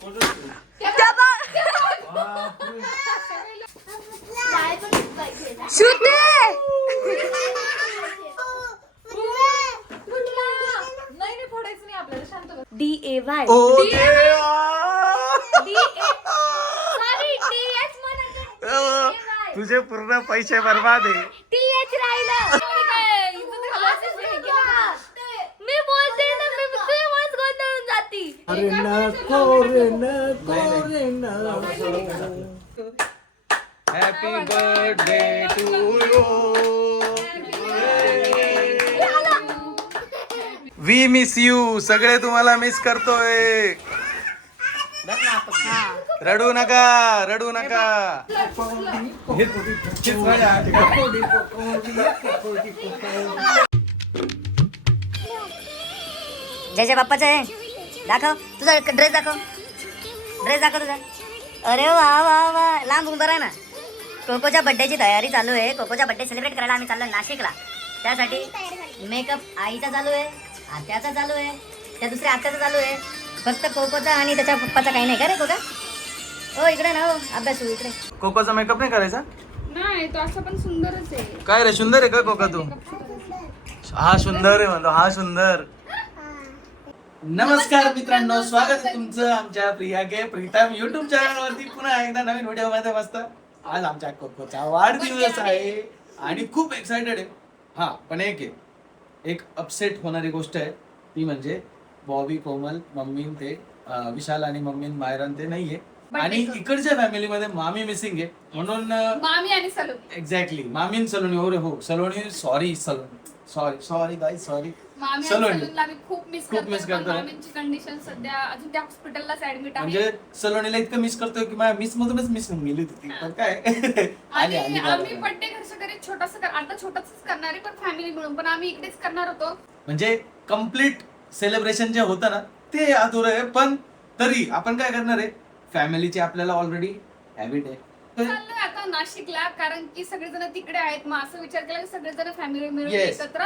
DAY तुझे पूर्ण पैसे बर्बाद आहे. TH राहिलं. मी बोलते ना, मी तेव्हाच गोंधळून जाती. अरे नको रे नको रे नको. Happy birthday to you. We miss you. सगळे तुम्हाला मिस करतोय. रडू नका रडू नका. जय जय बाप्पाचं आहे. दाखव तुझा ड्रेस दाखव. ड्रेस दाखव तुझा. अरे वा वा वा. लांब उभं राहा ना. कोकोच्या बड्डेची तयारी चालू आहे. कोकोचा बड्डे सेलिब्रेट करायला आम्ही चाललो नाशिकला. त्यासाठी मेकअप आईचा चालू आहे, आत्याचा चालू आहे, त्या दुसऱ्या आत्याचा चालू आहे. फक्त कोकोचा आणि त्याच्या पप्पाचा काही नाही का रे कोका. हो इकडे ना. हो अभ्यास इकडे. कोकोचा मेकअप नाही करायचा. नाही तो असं पण सुंदरच आहे. काय रे सुंदर आहे का कोका तू. हा सुंदर आहे म्हणतो. हा सुंदर. नमस्कार मित्रांनो, स्वागत आहे तुमचं आमच्या प्रिया के प्रीतम युट्यूब चॅनल वरती पुन्हा एकदा नवीन व्हिडिओ मध्ये. मस्त आज आमच्या कोकोचा वाढदिवस आहे आणि खूप एक्साइटेड आहे. हा पण एक अपसेट होणारी गोष्ट आहे ती म्हणजे बॉबी, कोमल, मम्मी ते विशाल आणि मम्मी मायरन ते नाहीये आणि इकडच्या फॅमिलीमध्ये मामी मिसिंग आहे म्हणून मामी आणि सलोनी. एक्झॅक्टली मामी सलोनी. हो रे हो Saloni. Sorry sorry guys sorry. मामी आणि सलोनीला मी खूप मिस करतो. मामींची कंडिशन सध्या अजून त्या हॉस्पिटललाच ऍडमिट आहे. म्हणजे सलोनीला इतकं मिस करतोय की माझ्या मिस मधूनच मिस होऊन गेली होती. पण काय आणि आम्ही बर्थडे घरच्या घरी छोटासा आता छोटासाच करणार आहे पण फॅमिली मिळून. पण आम्ही इकडेच करणार होतो. म्हणजे कम्प्लीट सेलिब्रेशन जे होतं ना ते अधुरं आहे. पण तरी आपण काय करणार आहे, फॅमिलीची आपल्याला ऑलरेडी हॅबिट आहे. चाललोय आता नाशिकला कारण की सगळेजण तिकडे आहेत. मग असं विचार केला की सगळेजण फॅमिली मिळून Yes. एकत्र.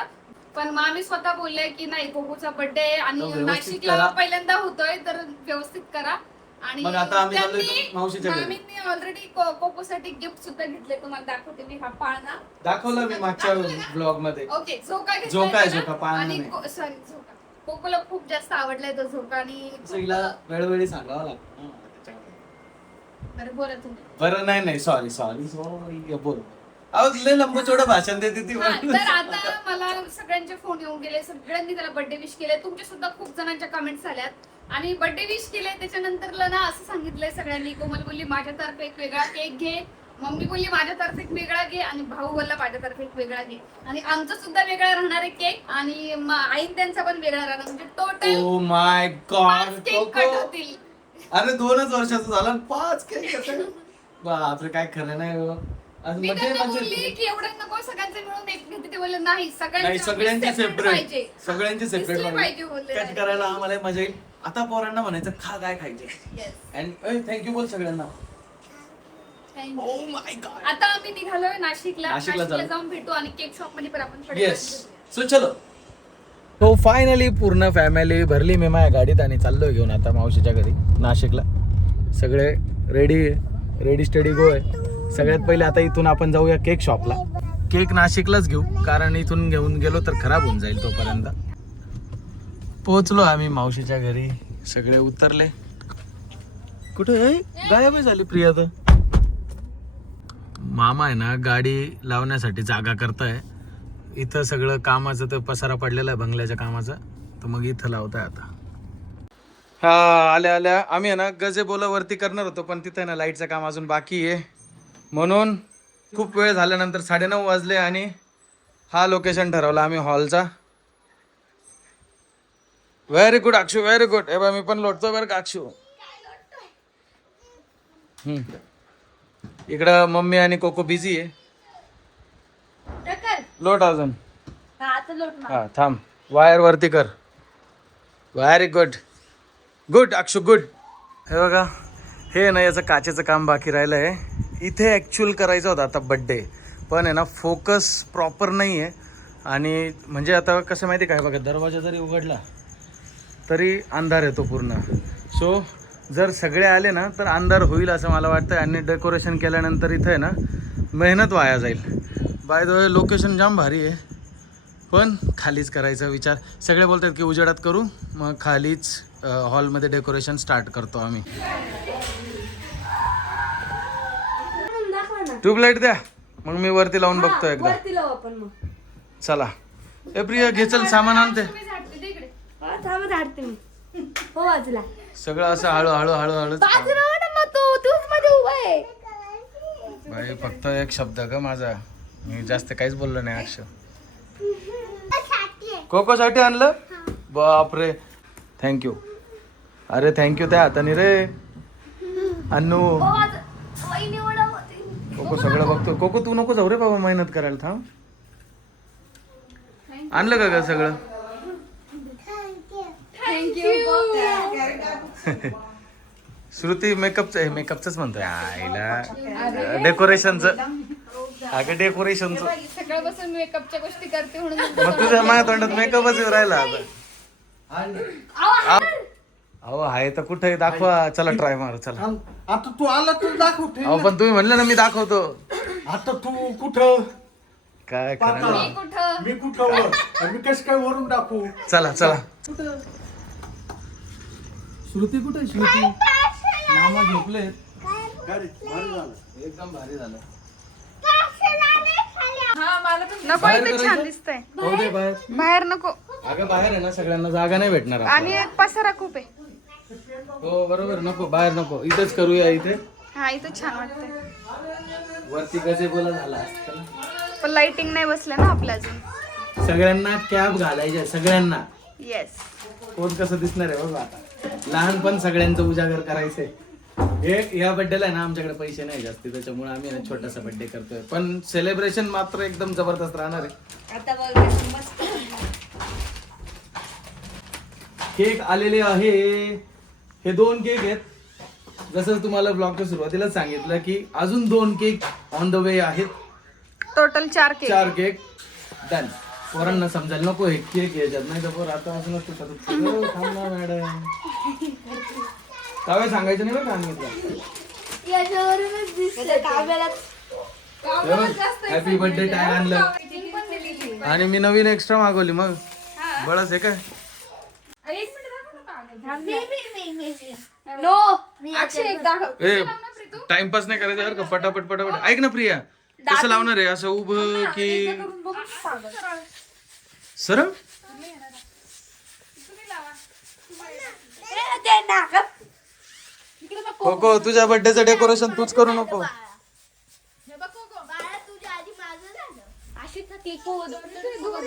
पण मग आम्ही स्वतः बोलले की नाही कोकोचा बर्थडे आणि तो व्यवस्थित नाशिकला करा. पहिल्यांदा होतोय तर व्यवस्थित करा. आणि मग आता आम्ही चाललोय त्यांनी मावशीच्या घरी. मामींनी ऑलरेडी कोकोसाठी गिफ्ट सुद्धा घेतले. तुम्हाला दाखवते मी. हा पाळणा दाखवलं मी मागच्या ब्लॉग मध्ये. ओके झोका झोका आहे, घेतलाय झोका, ना? पाळणा आणि नाही. सॉरी झोका. कोकोला खूप जास्त आवडलाय तो झोका आणि हिला वेळोवेळी सांगावं लागतं. बरं बोला तुम्ही. बरं नाही सॉरी बोल. अहो लय लंबचोडं भाषण देते ती. हा, तर आता मला सगळ्यांचे फोन येऊन गेले. सगळ्यांनी त्याला बर्थडे विश केले. तुमच्या सुद्धा खूप जणांच्या कमेंट्स आल्यात आणि बर्थडे विश केले. त्याच्यानंतर ना असं सांगितलंय सगळ्यांनी. कोमल बोलली माझ्यातर्फे एक वेगळा केक घे, मम्मी बोलली माझ्यातर्फे एक वेगळा घे आणि भाऊ बोलला माझ्यातर्फे एक वेगळा घे. आणि आमचा सुद्धा वेगळा राहणार आहे केक आणि आईन त्यांचा पण वेगळा राहणार. म्हणजे total oh my God cake cut होतील. अरे 2च वर्षाचं झालं 5 केक. बापरे काय खरं नाही हो. आज मी म्हणजे त्यांना बोलली की एवढं नको सगळ्यांचे मिळून एक घेते. ते बोलले नाही सगळ्यांची सेपरेट. सगळ्यांची पाहिजे सेपरेट बोलले. कट करायला आम्हाला मजा येईल. आता पोरांना म्हणायचं खा काय खायचे. अँड थँक्यू बोल सगळ्यांना. Oh my God. आता आम्ही निघालोय नाशिकला. नाशिकला नाशिकला जाऊन भेटू आणि केक शॉप मध्ये पण आपण येस. सो चलो. तो फायनली पूर्ण फॅमिली भरली मी माझ्या गाडीत आणि चाललोय घेऊन आता मावशीच्या घरी नाशिकला. सगळे रेडी स्टडी गो आहे. सगळ्यात पहिले आता इथून आपण जाऊया केक शॉपला. केक नाशिकलाच घेऊ कारण इथून घेऊन गेलो तर खराब होऊन जाईल तोपर्यंत. पोहोचलो आम्ही मावशीच्या घरी. सगळे उतरले. कुठे गायब झाली प्रिया तर. मामा आहे ना गाडी लावण्यासाठी जागा करताय. इथं सगळं कामाचं तर पसारा पडलेला आहे बंगल्याच्या कामाचा. तर मग इथं लावताय आता. हा आल्या आम्ही आहे ना गजेबोला वरती करणार होतो पण तिथं ना लाईटचं काम अजून बाकी आहे म्हणून खूप वेळ झाल्यानंतर 9:30 वाजले आणि हा लोकेशन ठरवला आम्ही हॉलचा. Very good Akshu very good. हे बघ मी पण लोटतो बरं का अक्षू. इकडं मम्मी आणि कोको बिझी आहे. लोट अजून. हा थांब वायर वरती कर. Very good good Akshu good. हे बघा हे ना याचं काचेचं काम बाकी राहिलं आहे. इथे ॲक्च्युअल करायचं होतं आता बड्डे पण आहे ना फोकस प्रॉपर नाही आहे. आणि म्हणजे आता कसं माहिती काय बघा दरवाजा जरी उघडला तरी अंधार येतो पूर्ण. सो जर सगळे आले ना तर अंधार होईल असं मला वाटतं. आणि डेकोरेशन केल्यानंतर इथं आहे ना मेहनत वाया जाईल. बाय द वे लोकेशन जाम भारी आहे, पण खालीच करायचा विचार. सगळे बोलतात की उजेडात करू, मग खालीच हॉलमध्ये डेकोरेशन स्टार्ट करतो आम्ही. ट्यूबलाईट द्या, मग मी वरती लावून बघतो एकदा. वरती लावू आपण मग. चला ए प्रिया घे, चल सामान आणते. मी झाडते दे इकडे. हा, थांब झाडते मी. हो बाजूला. सगळं असं हळू हळू हळू हळू. बाजूला हो ना मग तूच मध्ये उभा आहे. भाई फक्त एक शब्द का माझा, मी जास्त काहीच बोललो नाही. अक्षर कोकोसाठी आणलं, बापरे थँक्यू. अरे थँक्यू त्या हाताने रे अन्नू. वहिनी ओढावते. कोको सगळं बघतो. कोको तू नको जाऊ रे बाबा मेहनत करायला, थांब. आणलं का ग सगळं? श्रुती मेकअपच म्हणतोय आईला, डेकोरेशनचं. अगं डेकोरेशनचं सगळं बसून मेकअपच्या गोष्टी करते म्हणून मग तुझ्या माझ्या तोंडात मेकअपच राहिला आता. अहो आहे तर कुठे दाखवा. चला ट्राय मारू चला. आता तू आला तर दाखव ठेव. अहो पण तुम्ही म्हणलं ना मी दाखवतो. आता तू कुठं काय करणार. मी कुठं मी कुठं वर मी कसं काय वरून दाखवू. चला चला. श्रुती कुठे? श्रुती मामा झोपले. एकदम भारी झालं. नको, बाहेर इथे छान करायचं? दिसतंय. हो दे बाहेर. बाहेर नको. अगं बाहेर आहे ना सगळ्यांना जागा नाही भेटणार आता. आणि एक पसारा खूप आहे. हो बरोबर, नको बाहेर नको, इथेच करूया. इथे हा इथं छान वाटतंय. वरती कसे बोला झाला असतं ना. पण लाइटिंग नाही बसल्या ना आपल्या अजून. सगळ्यांना कॅप घालायच्या सगळ्यांना. येस. कोण कसं दिसणार आहे बघा आता. लहानपण सगळ्यांचं उजागर करायचंय. हे या बड्डेला आहे ना आमच्याकडे पैसे नाही जास्त, त्याच्यामुळे आम्ही ना छोटासा बड्डे करतोय, पण सेलिब्रेशन मात्र एकदम जबरदस्त राहणार आहे. आता बघ मस्त. केक आलेले आहे. हे 2 केक आहेत. जसं तुम्हाला ब्लॉगच्या सुरुवातीला सांगितलं की अजून 2 केक ऑन द वे आहेत. Total 4 cake. 4 cake done. पोरांना समजायला नको हे केक याच्यात, नाही तर पोर आता असं नसतं. थांब ना मॅडम, काय सांगायचं नाही बरं का आम्ही. याच्यावरूनच दिसतंय काव्याला. हॅपी बर्थडे टॅग आणलं आणि मी नवीन एक्स्ट्रा मागवली. मग बळच आहे काय? नो अक्षय एक दाखव. ए टाइमपास नाही करायचं बरं का. पटापट पटापट. ऐक ना प्रिया, कसं लावणार आहे? असं उभं की सरळ? कोको तुझ्या बर्थडेचं डेकोरेशन तूच करू नको.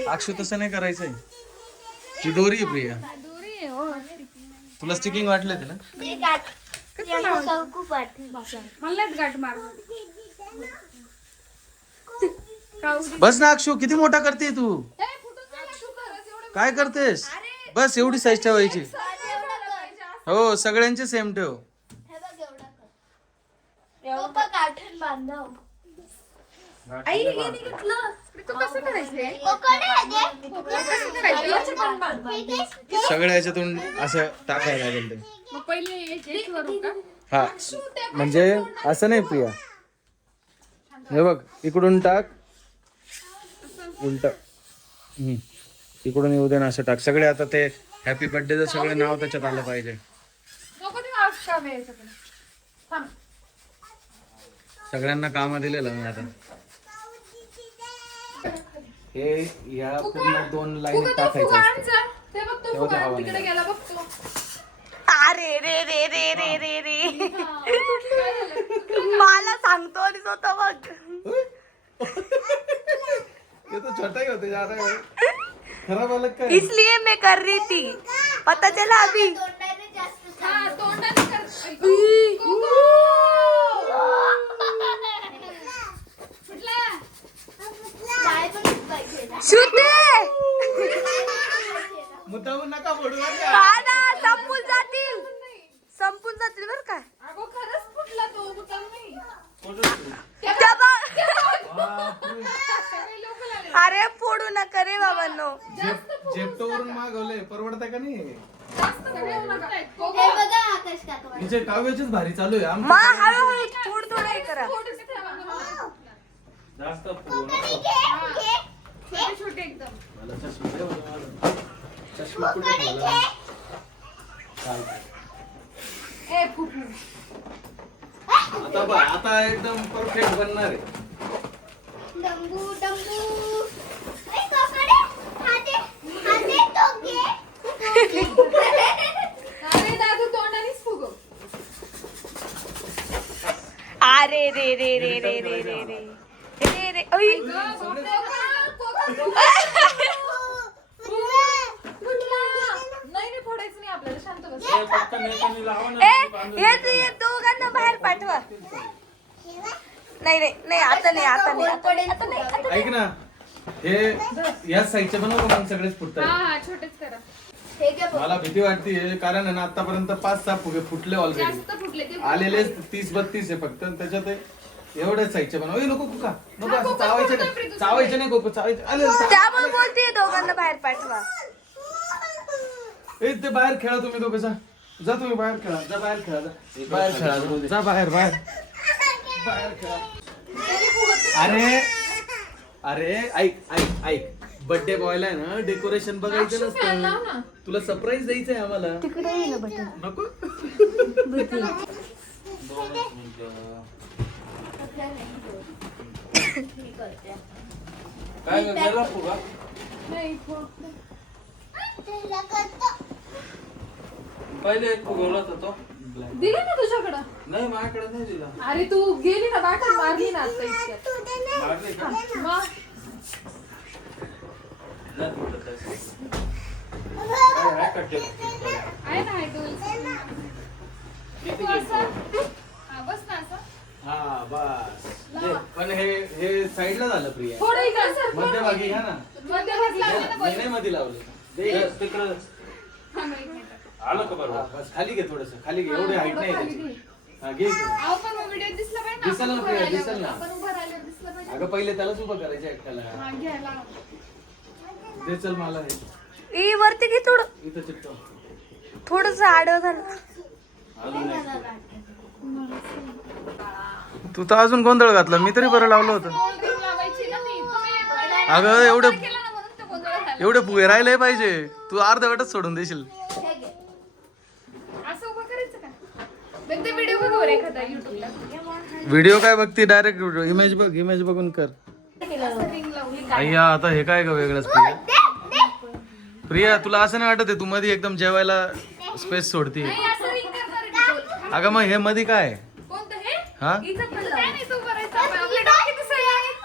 अक्षू तसं नाही करायचंय. ती दोरी आहे प्रिया. तुला स्टिकिंग वाटलं ते ना? मला गाठ मार. बस ना अक्षू, किती मोठा करते तू? काय करतेस? बस एवढी साईज ठेवायची. हो सगळ्यांचे सेम ठेव. सगळ्या ह्याच्यातून असं टाकायला लागेल ते. मग पहिले याच्यावरून का? हा म्हणजे असं नाही प्रिया, हे बघ इकडून टाक उलट. इकडून येऊ दे ना, असं टाक. सगळे आता ते हॅपी बर्थडेचं सगळं नाव त्याच्यात आलं पाहिजे. नको ते मार्क्स काम आहे याच्याकडे. थांब. सगळ्यांना काम दिलेलं मी आता. हे या पूर्ण 2 लाईन टाकायचं असतं. ते बघ तो तेव्हा ते फुगा हवा तिकडे नाही. गेला बघतो. अरे रे रे रे रे रे रे मला सांगतो आणि स्वतः बघ. ये तो छोटा ही होते जा रहा है. खराब अलग का है? इसलिए मैं कर रही थी, पता चला अभी. हा तोंडाने कर. शुद्ध मुद्दामून नका फोडू बरं का. हा ना, संपून जातील बरं का. अगो खरंच फुटला तो बुटाम नाही. त्या अरे फोडू नका रे बाबांनो. जेप्टोवरून मागवले, परवडतं का नाही? जास्त सगळे तिचे काव्याचीच भारी चालू आहे मग हळूहळू थोडं थोडं हे करा. जास्त छोटे छोटे एकदम. चष्मा कुठे ठेवला? ए फुफू. आता बघ आता एकदम परफेक्ट बनणार आहे. डंबू डंबू ए कोकडे हाते तो घे. अरे दादू तोंडानेच फुगव. अरे रे रे रे रे रे रे रे रे रे ओय. नाही फोडायचं नाही आपल्याला, शांत बस. हे दोघांना बाहेर पाठवा. नाही नाही नाही आता नाही आता नाही आता नाही आता नाही आता ऐक ना हे या साईडचे बनव का मग सगळेच फुटतात. हा छोटेच करा. हे घे बघ. मला भीती वाटते कारण आहे ना आतापर्यंत 5-6 फुगे फुटले ऑलरेडी. जास्त फुटले ते. आलेले 30-32 आहे फक्त आणि त्याच्यात एवढ्याच साईजचे बनव. ए नको कुका नको हा, असं कुका चावायचे फुटतोय नाही प्रीतू. चावायचे नाही कोको चावायचे. आले त्यामुळे बोलते दोघांना बाहेर पाठवा. ए ते बाहेर खेळा तुम्ही दोघं जा जा तुम्ही बाहेर खेळा जा बाहेर खेळा जा बाहेर खेळा जा बाहेर बाहेर बाहेर खेळा. अरे अरे ऐक ऐक ऐक बर्थडे बॉयला आहे ना डेकोरेशन बघायचं नसतं. तुला सरप्राईज द्यायचंय आम्हाला. तिकडे ये ना बटन. नको काय गेला फुगा तुला करतो. पहिले एक फुगवला होता तो दिले ना तुझ्याकडं. नाही माझ्याकडे नाही दिला. अरे तू गेली ना बाटल मारली ना आता इतक्यात. तू दे ना. मारले का? मग नाही फुटत आहे. काय कट केलं? आहे ना आहे तू. तू असं हा बस ना असं. हा बस दे. पण हे साईडला झालं प्रिया. थोडं इकडं सर. मध्यभागी घ्या ना. मध्यभागी लावले ना नाही नाही मध्ये लावलं दे तिकडं. थांब एक मिनिट. आलं का बरोबर? बस खाली घे थोडस खाली घे. एवढी हाईट नाही खाली त्याची. घे. हा घे इकडं. अहो पण व्हिडिओ दिसला पाहिजे ना. दिसेल ना आपण उभं प्रिया, राहिल्यावर. दिसेल ना. आपण उभं राहिल्यावर दिसलं पाहिजे. अगं पहिले त्यालाच उभं करायचं एकट्याला. हा घ्यायला. दे चल मला हे ई वरती घे थोडं इथं चिटकव. थोडस आडव झालं. अजून एक. तू तर अजून गोंधळ घातला. मी तरी बरं लावलं होतं. कोल्ड ड्रिंक लावायची ना मी. तुम्ही अगं एवढं केलं ना म्हणून ते गोंधळ झाला. एवढे फुगे राहिले पाहिजे. तू अर्धवटच सोडून देशील. असं उभं करायचं का? मग ते व्हिडिओ बघ वर एखादा युट्यूबला. व्हिडिओ काय बघते डायरेक्ट इमेज बघ इमेज बघून कर. रिंग लावली. अय्या आता हे काय ग वेगळंच प्रिया. प्रिया तुला असं नाही वाटत आहे तू मध्ये एकदम जेवायला स्पेस सोडती. नाही असं रिंग करणार आहे ती बोल. अगं मग हे मध्ये काय आहे? कोणतं हे? हा इथं पण काय नाही तू करायचं. आपले डोके दिसायला आहेत.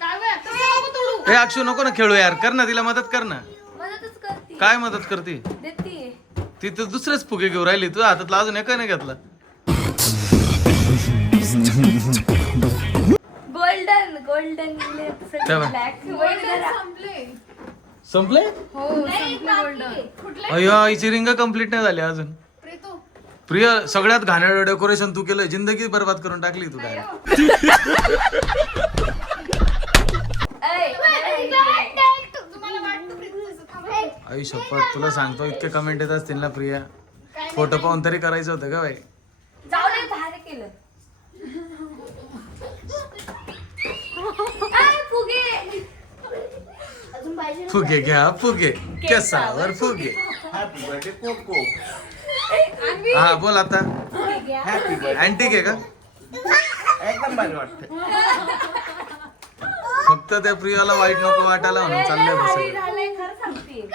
काय बे, तसं नको तोडू. ए अक्षू नको ना खेळू यार. कर ना तिला मदत कर ना. मदतच करते काय मदत करते देते. ती तर दुसरेच फुगे घेऊन राहिली. तुझ्या हातातला अजून एक नाही घेतला. गोल्डन गोल्डन तेव्हा. ब्लॅक गोल्डन संपले. संपले हो संपले गोल्डन. कुठले? अय्या हिची रिंग कम्प्लीट नाही झाली अजून. प्रीतू. प्रिया सगळ्यात घाणेरडं डेकोरेशन तू केलं. जिंदगी बर्बाद करून टाकली तू काय. तुम्हाला वाटतं प्रीतू तसं? थांबा. आई शपथ तुला सांगतो इतके कमेंट येत असतील ना प्रिया. फोटो पाहून तरी करायचं होतं का बाई. जाऊ दे बाहेर केलं. अजून पाहिजे. फुगे घ्या फुगे केसावर फुगे. हा बोल आता. अँटिक आहे का? एकदम भारी वाटते. फक्त त्या प्रियाला वाईट नको वाटायला म्हणून चाललंय बस. झालंय खरं सांगते.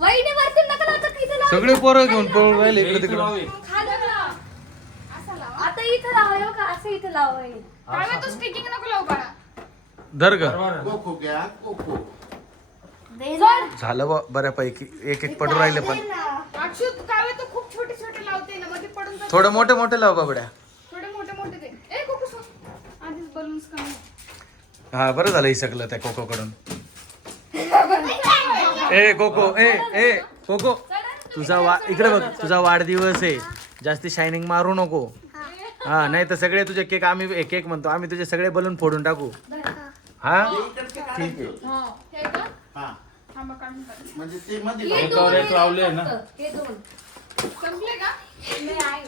वहिनी वरती नका लावता की इथं लाव. सगळे पोरं घेऊन पळून राहिले इकडे तिकडे. खाली लाव. आता इथं लावायला का असं इथं लावायला. काय बे, तू स्टिकिंग नको लावू बाळा. धर ग. कोको घ्या कोको. झालं बा बऱ्यापैकी. एक एक पडू राहिले पण अक्षु काय बे, तू खूप छोटे छोटे लावते ना मध्ये पडून जाते. थोडे मोठे मोठे लाव बाबड्या. थोडे मोठे मोठे दे. ए कोको सो आधीच बलून्स कमी. हा बरं झालं हिसकलं त्या कोको कडून. ए कोको ए ए कोको तुझा इकडे बघ. तुझा वाढदिवस आहे. जास्ती शायनिंग मारू नको. हा नाही तर सगळे तुझे केक आम्ही केक म्हणतो आम्ही तुझे सगळे बलून फोडून टाकू. हा इकडचे ठीक आहे. हे का हा थांबा काढून काढ. म्हणजे ते मध्ये हे लावून. दोन एक लावले ना. हे दोन संपले का नाही आहे.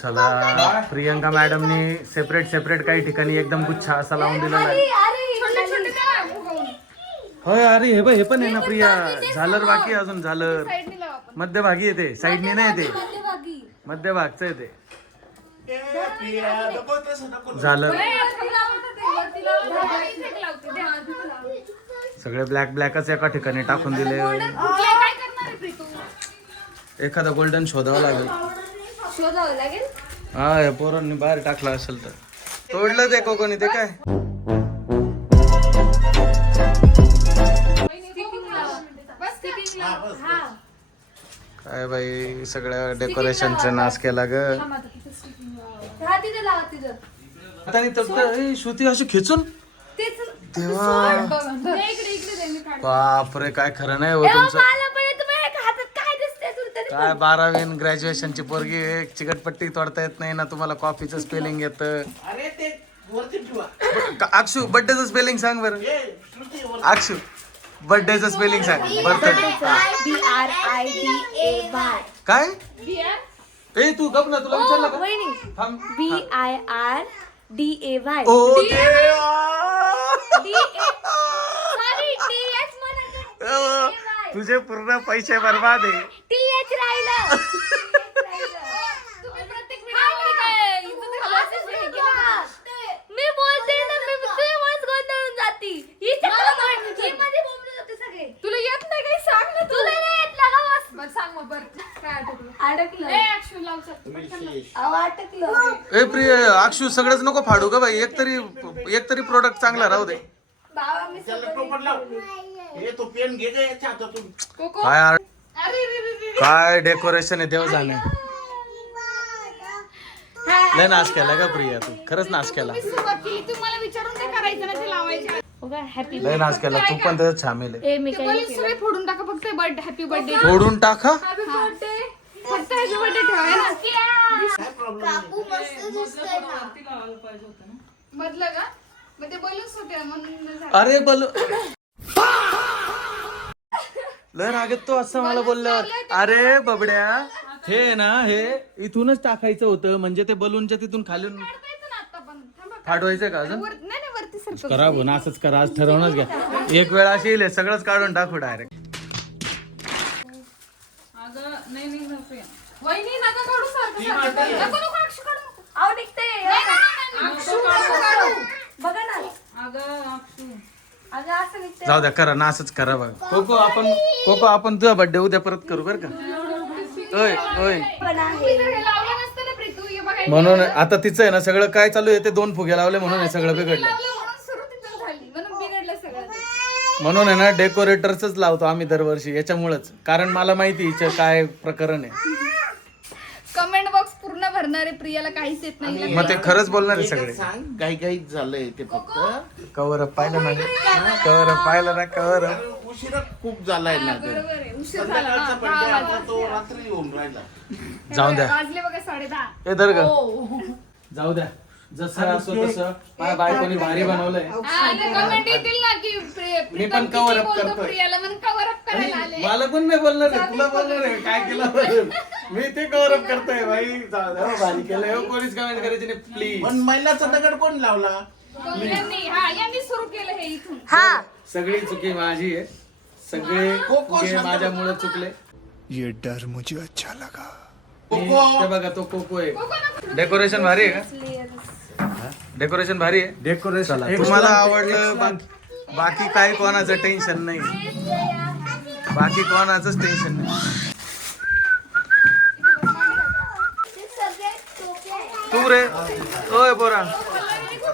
चला प्रियंका मॅडमनी सेपरेट काही ठिकाणी एकदम गुच्छा असा लावून दिलेला आहे. छोटे छोटे द्या फुगवून. होय अरे हे बघ हे पण आहे ना प्रिया झालर बाकी आहे अजून झालर साईडने लावा आपण. मध्यभागी येते साईडने नाही येते मध्यभागी. मध्यभागचं येते ए, प्रिया, नको तसं नको. झालर वरती लावते ते, वरती लावते. इथे एक लावते द्या. सगळे ब्लॅकच एका ठिकाणी टाकून दिले फुगले, काय करणार आहे प्रीतू? एखादा गोल्डन शोधावं लागेल शोधावं लागेल. हा या पोरांनी बाहेर टाकला असेल तर तोडलं ते कोणी ते काय बस स्टिकिंग हा, बस, हा काय बाई सगळ्या डेकोरेशनचा नाश केला ग हा तिथे लावा तिथं. आता नाही तर श्रुती अशी खेचून तेच तेव्हा इकडे इकडे दे, मी काढते. बापरे काय खरं नाही हो तुमचं मला पण येतं माझ्या हातात काय दिसतंय तुला तरी. काय 12वी ग्रॅज्युएशनची पोरगी आहे, चिकटपट्टी तोडता येत नाही ना तुम्हाला कॉफीचं स्पेलिंग येतं अरे ते वरती ठेवा. अक्षू बर्थडेचं स्पेलिंग सांग बरं ए, श्रुती, वरती. अक्षू बर्थडेचं स्पेलिंग सांग बर्थडे BRIDAY. काय बियर ए तू गप ना तुला विचारलं का वहिनी थांब BIRDAY. ओ देवा सॉरी TH म्हणायचं. तुझे पूर्ण पैसे बर्बाद आहे TH राहिलं. तुम्ही प्रत्येक व्हिडिओमध्ये काय इज्जत घालायचीच नाही केलं. मी बोलते ना मी तुझ्यामुळेच गोंधळून जाती. हिच्या ही मध्ये बोंबलत होते सगळे. तुला येत नाही काही सांग ना तुला नाही येत ना गं बस. बरं सांग मग बरं काय आठवलं अडकलं. ए ऍक्शन लाव सर विशेष. अहो, अटकलं. ए प्रिय अक्षू सगळंच नको फाडू का बाई एकतरी प्रोडक्ट चांगला राहू दे बाबा मी त्याला सगळं टोपण लाव. ए, तो पेन घे ग याच्या हातातून. कोको काय अरे रे रे रे काय डेकोरेशन आहे देव जाणे लय नाश केला का प्रिया तू खरंच नाश केला मी सुरुवात केली तुम्हाला विचारून ते करायचं ना ते लावायचे हॅपी लय नाश केला तू पण त्याच्यात सामील आहे ए मी ते काय बलून सगळे फोडून टाका फक्त बर्थडे हॅपी बर्थडे फोडून टाका हॅपी बर्थडे फक्त हॅपी बर्थडे ठेवाय ना काय प्रॉब्लेम मधलं का मग ते बलून्स होते म्हणून झालं. अरे बोल लय रागेत तो असं मला बोलल्यावर अरे बबड्या हे ना हे इथूनच टाकायचं होतं म्हणजे ते बलूनच्या तिथून खालून काढता येतं ना आता पण थांबा फाटवायचं का अजून नाही नाही वरती सर करा भाऊ ना असंच करा आज ठरवूनच घ्या एक वेळ अशी येईल सगळंच काढून टाकू डायरेक्ट वहिनी नका काढू सारखं सारखं नको नको अक्षु काढू नको. आव निघते अक्षु नको काढू. बघा ना अगं असं निघते. जाऊ द्या करा ना असंच करा बघ कोको आपण तुझा बर्थडे उद्या परत करू बरं का ओय ओय पण आहे. तुम्ही जर हे लावलं नसतं ना प्रीतू हे बघा हे म्हणून आता तिचं आहे ना सगळं काय चालू आहे ते 2 फुगे लावले म्हणून हे सगळं बिघडलं लावलं म्हणून सुरू तिथून झाली म्हणून बिघडलं सगळं ते. म्हणून आहे ना डेकोरेटरच लावतो आम्ही दरवर्षी याच्यामुळेच कारण मला माहिती हिचं काय प्रकरण आहे कमेंट बॉक्स पूर्ण भरणारे प्रियाला काहीच येत नाही मग ते खरंच बोलणार आहे एकच सगळे सांग घाईघाईत झालंय ते फक्त. कवर पाहिलं ना कवर पाहिलं ना कवर कारण उशिरा खूप झालाय ना ते. बरोबर आहे उशीर झाला ना संध्याकाळचा 10 birthday आता वाजले. तो रात्री येऊन राहिला. जाऊ द्या वाजले बघा 10:30. हे धर ग जाऊ द्या जसं असो तसं माझ्या बायकोनी भारी बनवलंय कमेंट येतील ना की मी पण cover up करतोय. प्रियाला म्हणून कव्हर अप करायला आले मला पण नाही बोलणार आहे तुला बोलणार आहे काय केलं बरं? मी ते कव्हर अप करतोय भाई जाऊ द्या हो, भारी केलंय हो, कोणीच कमेंट करायची नाही प्लीज पण महिलाचा दगड कोण लावला? यांनी सुरू केलं हे इथून हा सगळी चुकी माझी आहे सगळे चुकी माझ्यामुळे चुकले ये डर मुझे अच्छा लगा कोको. ते बघा तो कोको आहे डेकोरेशन भारी आहे का डेकोरेशन भारी आहे डेकोरेशन तुम्हाला आवडलं बाकी काही कोणाचं टेन्शन नाही बाकी कोणाचंच टेन्शन नाही तू रे ओय बोरा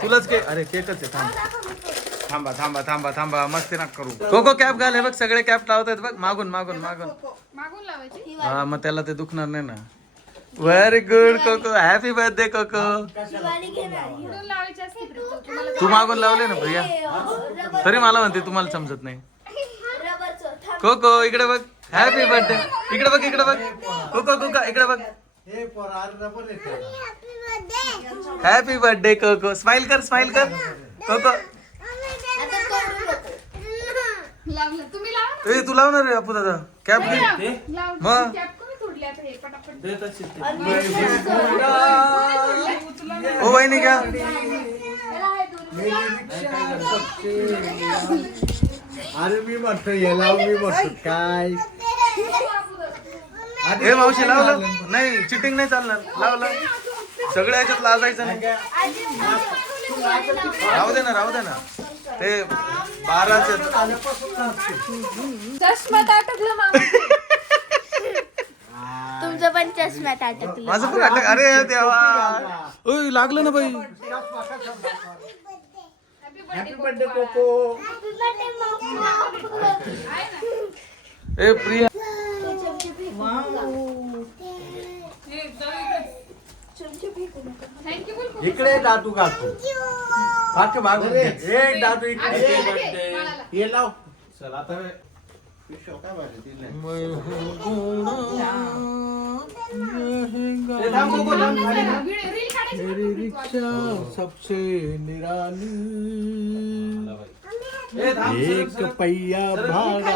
तुलाच केक अरे केकच आहे थांबा थांबा थांबा थांबा मस्ती नका करू कोको कॅप घाल हे बघ सगळे कॅप लावतात बघ मागून मागून मागून मागून लावायची हा मग त्याला ते दुखणार नाही ना very good Coco happy birthday Coco इकडून लावायची असते प्रीतू. तुम्हाला तू मागून लावले ना प्रिया तरी मला म्हणते तुम्हाला समजत नाही कोको इकडे बघ हॅपी बर्थडे इकडे बघ कोको कोको इकडे बघ हॅपी बर्थडे कोको स्माइल कर कोको आता तोडू नको. लावलं तुम्ही लावा ए तू लावणार रे अपू दादा कॅप दे ना. मग? लाव कॅप कमी तोडली आता हे पटापट ओ वहिनी घ्या अरे मी म्हणतो याला मी म्हणतो काय हे मावशी लावलं नाही चिटिंग नाही चालणार लावलं सगळ्या याच्यात लाजायचं नाही राहू दे ना ते 12चे चष्मात अटकलं मामा तुमचं पण चष्म्यात अटकलं. माझं पण अटक अरे देवा ओय लागलं ना बाई हॅपी बर्थडे कोको ए प्रिया थँक्यू बोल इकडे दादू घालतो पाठ मागून एक दादू इकडे बाळाला. हे लाव चल आता पिशव काय भारी दिलंय. रील काढायची बघ. सबसे निराली एक पहिया भागा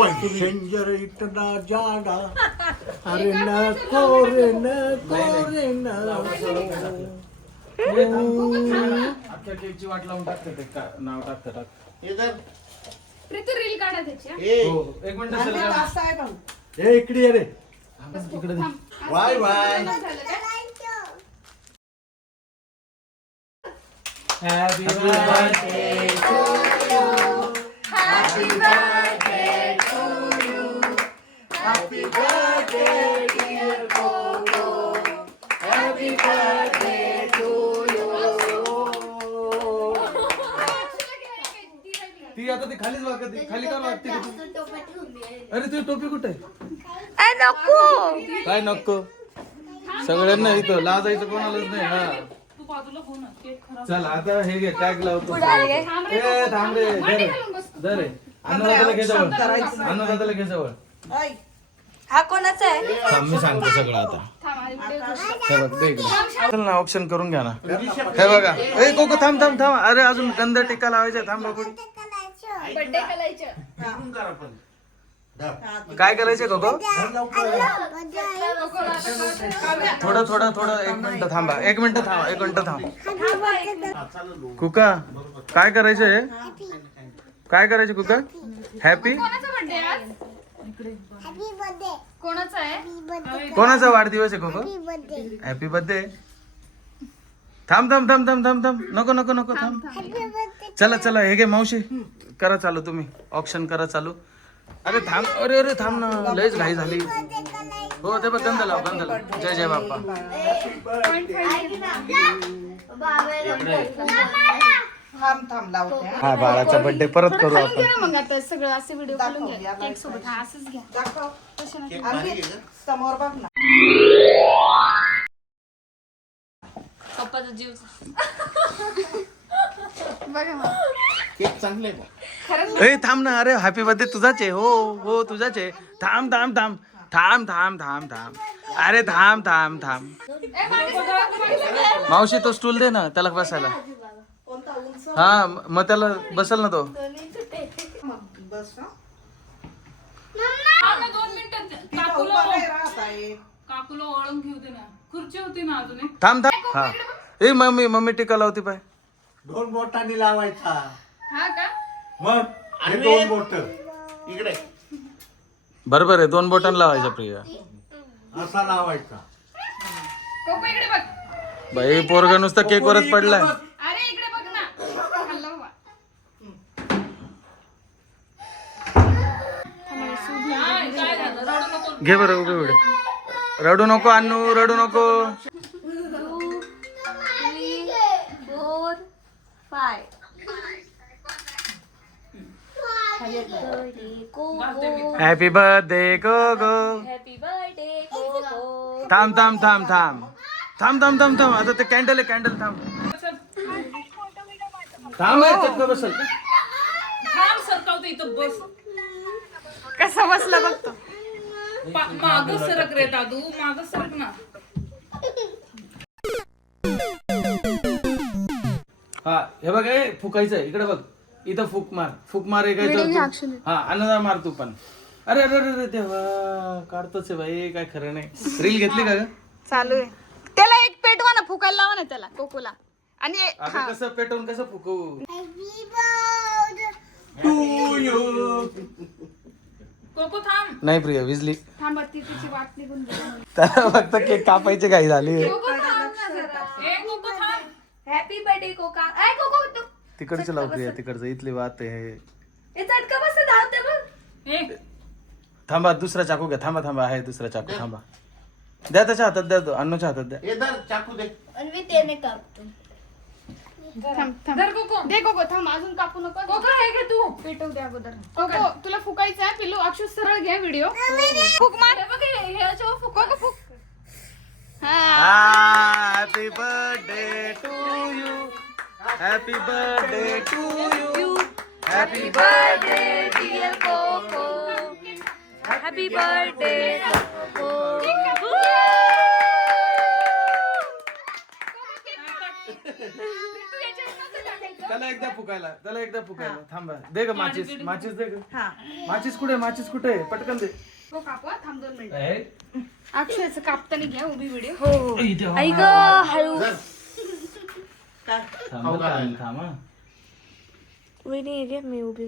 पैसेंजर इतना जागा अरे नको रे अख्ख्या केकची वाट लावून टाकते ते नाव टाकतं प्रीतू रील काढा त्याची हा. एक मिनिट सर हे इकडे ये रे इकडे थांब. वाय वाय झालं काय? हॅपी बर्थडे ती आता ती खालीच वागते खाली का वागते का तू? अरे तुझी टोपी कुठे आहे? नको. काय नको सगळ्यांना इथं लाजायचं कोणालाच नाही हा चल आता हे घे टॅग लावतो ए थांब रे धर रे अन्नदाताला घे जवळ अन्नदाताला घे जवळ हा कोणाचा आहे थांब मी सांगतो सगळं आता थांब, आधी व्हिडिओ घेऊ. हे बघ दे इकडे. चल ना ऑप्शन करून घ्या ना हे बघा ए कोको थांब अरे अजून गंध टिक्का लावायचा थांब बघू बर्थडे करायचं. इकडून करा पण काय करायचं कोको थोडं एक मिनिट थांब कुका काय करायचं हे काय करायचं कुका हॅपी कोणाचा बर्थडे आज कोणाचा आहे कोणाचा वाढदिवस आहे कोको हॅपी बर्थडे थांब नको थांब चला हे घे मावशी करा चालू तुम्ही ऑप्शन करा चालू अरे थांब ना लयच घाई झाली हो ते बघ गंध लाव जय जय बाप्पा हा बाळाचा बर्थडे परत करू खाऊन आपण घ्या ना मग आता सगळं असे व्हिडिओ काढून घ्या केक सोबत हा असंच घ्या केक भारी आहे का? पप्पाचा जीव. बघा मग. केक चांगले आहे का खरंच ए थांब ना अरे हॅपी बर्थडे तुझाच आहे हो तुझाच आहे थांब अरे थांब मावशी तो स्टूल दे ना त्याला बसायला हा मग त्याला बसल ना तो हा ना 2 मिनिटं काकूला ओळून घेऊ दे ना खुर्ची होती ना अजून एक थांब हा ए मम्मी टिका लावती पाय 2 बोटांनी लावायचा हा का मग आणि 2 बोट इकडे बरोबर आहे 2 बोटांना लावायचा प्रिया असा लावायचा कोको इकडे बघ बाई पोरगा नुसता केक वरच पडलाय अरे इकडे बघ ना खाल्लं बाबा काय झालं रडू नको घे बरं उभे रडू नको अन्नू रडू नको 2, 3, 4, 5. हॅपी बर्थडे गो हॅपी बर्थडे कोको. थांब आता ते कॅन्डल थांब चटका बसल थांब सरकावते इथं बस कसा बसला बघतो माग सरक रे दादू माग सरक ना हा हे बघ हे फुकायचं इकडे बघ, इथं फुक मार एकायचं. हा अन्नदा मार तू पण. अरे अरे अरे देवा, काढतोच आहे भाई, काय खरं नाही. रील घेतली का ग? चालू आहे. त्याला एक पेटवा ना, फुकायला लावा ना त्याला कोकोला. आणि आता कसं पेटवून कसं फुकू? कोको थांब. नाही प्रिया विजली. थांबा, ती तिची वाट निघून गेली. त्याला फक्त केक कापायची काही झाली. कोको थांब ना जरा. कोको थांब. Happy birthday Coca. ऐ कोको तू तिकडचं लाव प्रिया, तिकडचं. इथली बात आहे. हे चटका बस धावते बघ. ए, थांबा, दुसरा चाकू घ्या. थांबा आहे दुसरा चाकू. थांबा, द्या त्याच्या हातात, द्या अन्नूच्या हातात द्या. हे धर, चाकू दे. आणि मी त्याने कापतो. थांब. धर कोको. दे कोको, थांब, अजून कापू नको. कोको हे घे तू. पेटव दे अगोदर. कोको तुला फुकायचं आहे. पिल्लू अक्षु सरळ घ्या व्हिडिओ. फुक मार. हे याच्यावर फुक. कोको फुक. Happy birthday to you, happy birthday to you, happy birthday dear Coco. Happy birthday Coco. त्याला एकदा फुकायला थांबा. दे ग माचीस दे ग. माचीस कुठे पटकन दे. हो कापू, थांब 2 मिनिटं. अक्षयचं कापताना घ्या उभी व्हिडिओ. हो ऐक हळू. थांबा वहिनी घे, मी उभी.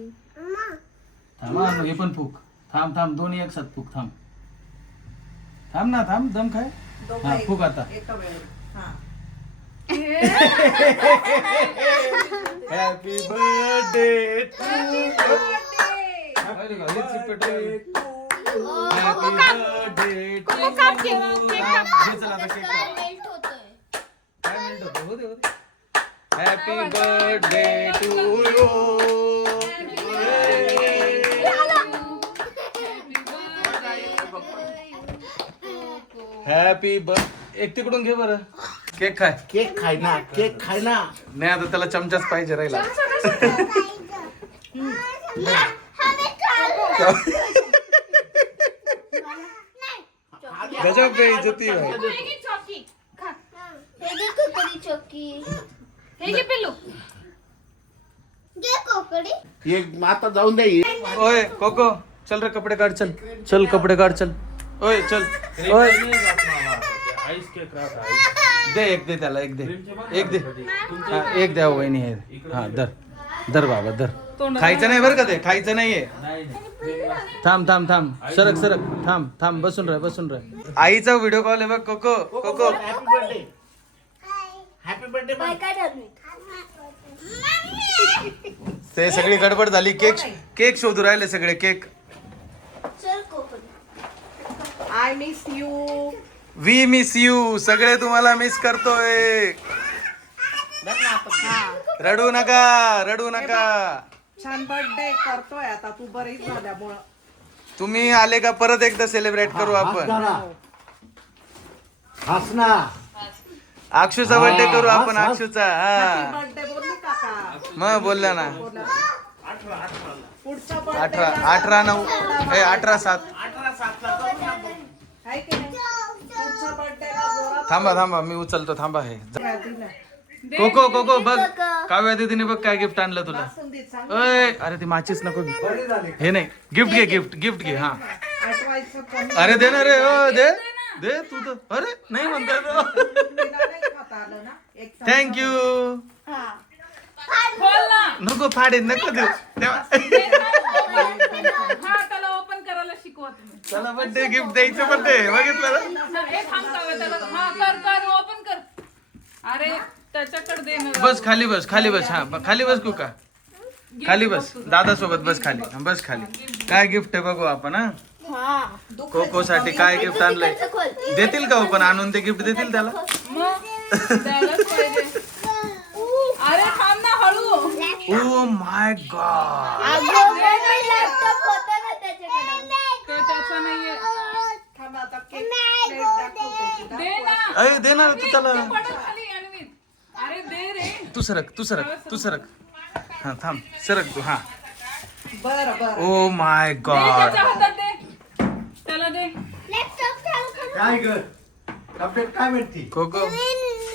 थांबा, हे पण फुक. थांब दोन्ही एक साथ फुक. थांब ना, दम खाय. हा फुक आता. Happy birthday to you. Happy birthday to you. चला आता केक काप. काय मिनिट होतं? हो दे. Happy birthday to you. Happy birthday. एक तिकडून घे बरं. केक खाय. केक खाय ना. नाही आता त्याला चमचाच पाहिजे राहिला. गजब बेइज्जती भाई. हे घे चॉकी. खा. हे घे कोकडी चक्की. हे घे पिल्लू. घे कोकडी. एक आता जाऊन द्या. ओय कोको, चल रे कपडे काढ. चल कपडे काढ. चल ओय चल. ओय दे, एक दे त्याला. एक दे. हा, एक द्या वहिनी. हे हा धर बाबा धर. खायचं नाही बरं का, ते खायचं नाहीये. थांब सरक. थांब बसून राह. आईचा व्हिडिओ कॉल आहे बघ. Coco happy birthday. काय काय ठरली? ते सगळी गडबड झाली. केक शोधू राहिले सगळे. केक. चल Kokadi. I miss you. We miss you. सगळे तुम्हाला मिस करतोय. रडू नका. छान बर्थडे करतोय आता तू बरी झाल्यामुळं. तुम्ही आले का परत एकदा सेलिब्रेट करू आपण. हस ना. अक्षूचा बर्थडे करू आपण. अक्षूचा. हा बर्थडे बोलली काका. मग बोलला ना. पुढचा 18/9 18/7. आहे की नाही? पुढच्या बर्थडेला जोरात थांबा मी उचलतो. थांबा हे कोको बघ. काव्या दीदीने बघ काय गिफ्ट आणलं तुला. संधी सांग. ओय अरे ती माचीस नको घे. हे नाही गिफ्ट घे. हा आठवायचं पण अरे दे ना रे. दे तू तर. अरे नाही म्हणता. तिला नाही खाता आलं ना. एक थँक्यू. खोल ना. नको फाडे नको देऊ. हा, त्याला ओपन करायला शिकवा तुम्ही. त्याला बर्थडे गिफ्ट द्यायचं पण ते बघितलं ना. ए, थांब काव्या, त्याला हा कर ओपन कर. अरे त्याच्याकडे दे ना. बस खाली बस. हा खाली बस कुका. खाली बस. दादा सोबत बस खाली. काय गिफ्ट आहे बघू आपण. हा कोको साठी काय गिफ्ट आणलंय. देतील का पण आणून ते गिफ्ट देतील त्याला. मग द्यायलाच पाहिजे. अरे थांब ना, हळू. Oh my God. लॅपटॉप होता ना त्याच्याकडे. ते त्याचा नाहीये. थांब आता केक प्लेट दाखवते तुला. दे ना. अरे दे ना तू त्याला. ते पडत खाली अन्वित. अरे दे रे. तू सरक. हा थांब सरक तू. हा बरं ओ माय दे गॉड. त्याच्या हातात दे. त्याला दे. लॅपटॉप चालू कर. काय ग अपडेट काय म्हणती. कोको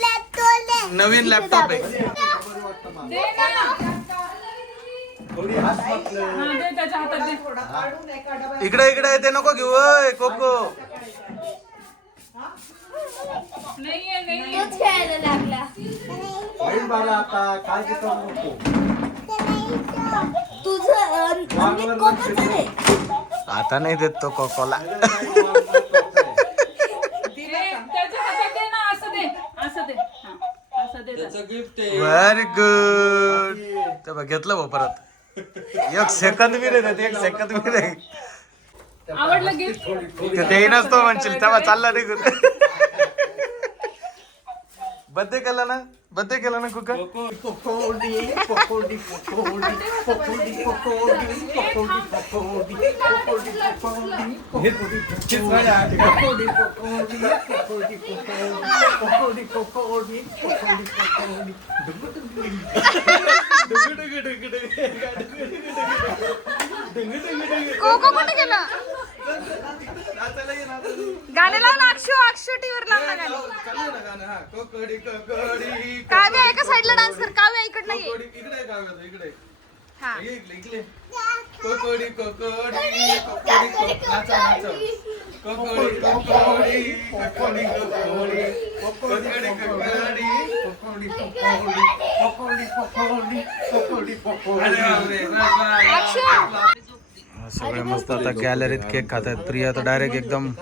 लॅपटॉप नवीन लॅपटॉप आहे. बरं वाटतं मला. दे ना. थोडी हात पकडलं. हा, दे त्याच्या हातात दे. थोडा काढून एका डब्यात इकडे इकडे ते नको घेऊ ओय, कोको. नाहीये नाहीये. तोच खेळायला लागला. होईल बाळा आता काळजी करू नको. तुझं कोकोचं रे. आता नाही देत तो कोकोला. ए, त्याच्या हातात दे ना. असं दे. असं दे. हा, असं दे त्याला. गिफ्ट आहे. Very good. ते बघ घेतलं भाऊ परत. एक सेकंद बी नाही, एक सेकंद बी नाही. आवडलं गिफ्ट. ते येईनच तो म्हणशील तेव्हा चालला निघून. बर्थडे केला ना, बर्थडे केला ना कुकर. पकोडी पकोडी पकोडी पकोडी पकोडी पकोडी पकोडी पकोडी कोको कुठे गेला? गाणे लाव ना. अक्षू टीव्हीवर लाव ना गाणे. काव्या एका साईडला डान्स कर. काव्या इकडनं ये. इकडे हा. इकडे कोकोडी कोकोडी कोकोडी नाचा नाचा. कोकोडी कोकोडी कोकोडी कोकोडी कोकोडी कोकोडी कोकोडी कोकोडी कोकोडी कोकोडी. सगळे मस्त आता गॅलरीत केक खात आहेत. प्रिया तर डायरेक्ट एकदम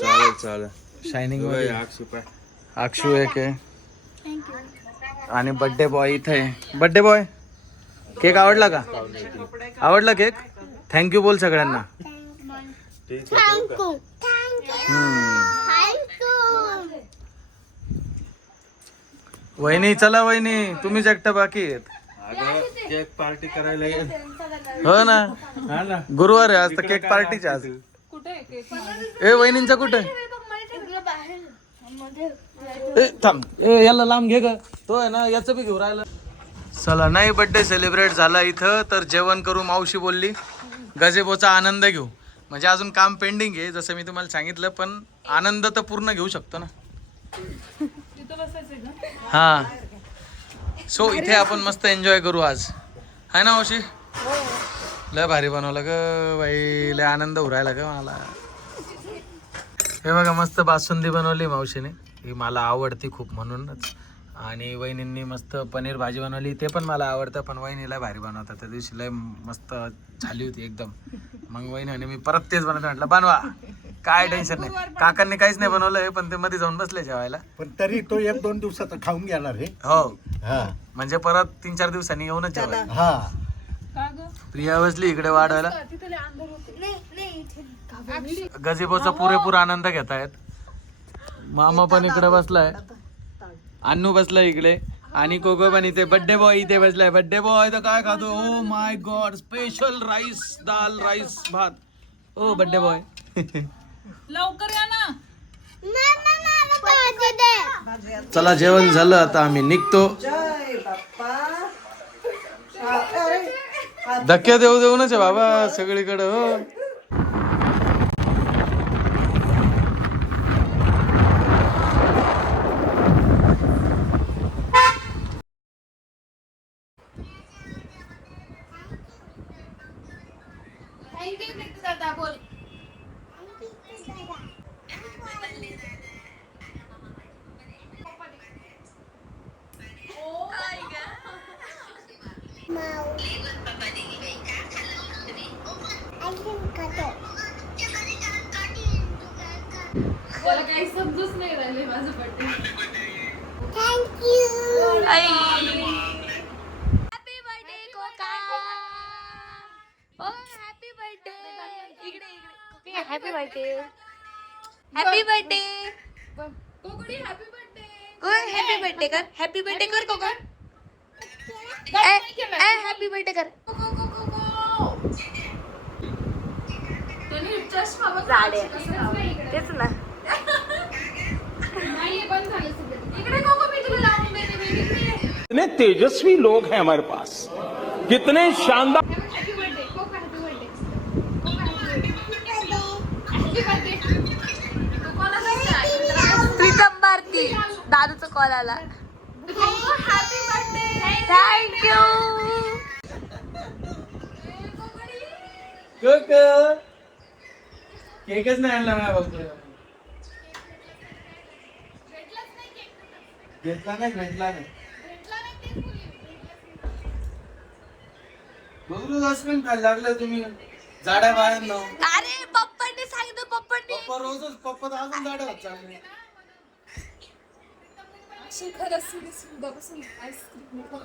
चालेल शायनिंग मध्ये. अक्षू एक आहे आणि बर्थडे बॉय इथे आहे. बर्थडे बॉय केक आवडला का? आवडला केक? थँक्यू बोल सगळ्यांना. वहिनी चला वहिनी, तुम्हीच एकटा बाकी आहेत. केक पार्टी करायला येईल. हो ना, हा ना. गुरुवार आहे आज तर केक पार्टीच आज. कुठे आहे केक? ए वहिनींचा कुठे? ए थांब, ए याला लांब घे ग. तो आहे ना याचं बी घेऊन राहिलं. चला नाही बर्थडे सेलिब्रेट झाला इथं, तर जेवण करू. मावशी बोलली गजेबोचा आनंद घेऊ. म्हणजे अजून काम पेंडिंग आहे जसं मी तुम्हाला सांगितलं, पण आनंद तर पूर्ण घेऊ शकतो ना. तिथं बसायचं का? हा, सो इथे आपण मस्त एन्जॉय करू आज, आहे ना मावशी? लय भारी बनवलं ग बाई, लय आनंद उरायला ग मला. हे बघा मस्त बासुंदी बनवली मावशीने, ही मला आवडती खूप म्हणूनच. आणि वहिनींनी मस्त पनीर भाजी बनवली, ते पण मला आवडतं, पण वहिनीला भारी बनवतात. त्या दिवशी लय मस्त झाली होती एकदम. मग वहिनी म्हणे मी परत तेच बनवतो. म्हटलं बनवा, काय टेन्शन नाही. काकांनी काहीच नाही बनवलंय, पण ते मध्ये जाऊन बसले जेवायला. पण तरी तो 1-2 दिवसात खाऊन घेणार आहे. हो, हा म्हणजे परत 3-4 दिवसांनी येऊनच जेवायला. हा. का ग? प्रिया बसली इकडे वाढवायला. तिथे लय अंधार होते. गजेबोचा पुरेपूर आनंद घेतायत. मामा पण इकडे बसलाय, अन्नू बसलाय इकडे, आणि कोको पण इथे. बर्थडे बॉय इथे बसलाय. बर्थडे बॉय तर काय खातो? Oh my God, special rice, dal rice भात. ओ बर्थडे बॉय. लवकर या ना. चला जेवण झालं, आता आम्ही निघतो. जय बाप्पा. अरे धक्के देऊ देऊनच आहे बाबा सगळीकडे. हो थँक्यू दादा. बोल. मला काही समजूच नाही राहिले माझं बर्थडे. Happy birthday Koka. ओ हॅपी बर्थडे. इकडे इकडे. Happy birthday. Happy birthday. Kokadi happy birthday. कोण हॅपी बर्थडे कर. हॅपी बर्थडे कर कोका. हॅपी बर्थडे कर. त्यांनी चष्मा बघ झाडे. कसं लावलंय. तेच ना. नाही बंद झालं सगळं. इकडे कोको मी तुला लावून देते. मी इकडे. कितने तेजस्वी लोग हैं हमारे पास, कितने शानदार. Happy birthday Koko. Happy birthday happy birthday. तू कोणाला सांगताय? प्रीतम भारती दादूचा कॉल आला. Koko happy birthday. थँक्यू. केकच नाही आणला माझ्या बघतो. भेटला नाही. बघू असं काय लागलं तुम्ही जाड्या बाळांना. अरे पप्पांनी सांगितलं पप्पांनी. पप्पा तर अजून जाड्या होत चालले.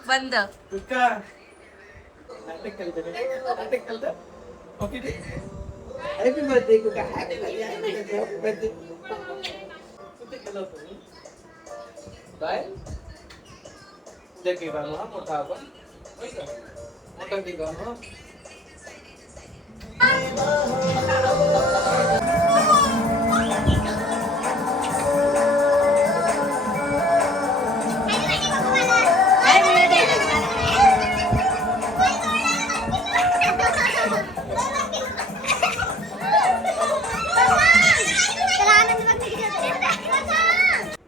बंद. तू का नाटक केलं? ओके रे. हॅपी बर्थडे कुका. Happy birthday. कुठे केलं होतं मी? काय? उद्या केक आणू हा मोठा आपण. मोठा केक आणू.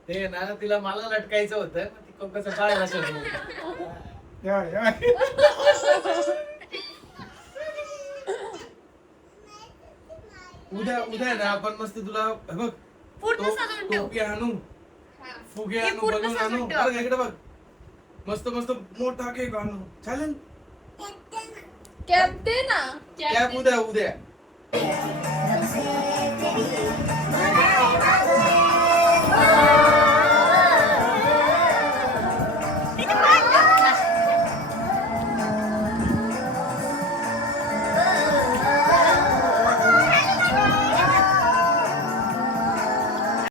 ते ना तिला मला लटकायचं होतं ती कोकणाचं बाळ नसेल. उद्या ना आपण मस्त तुला बघ टोपी आणू, फुगे आणू, बलून आणू. बघ इकडे बघ मस्त मोठा केक आणू. चालेल? कॅप दे ना. कॅप उद्या. Oh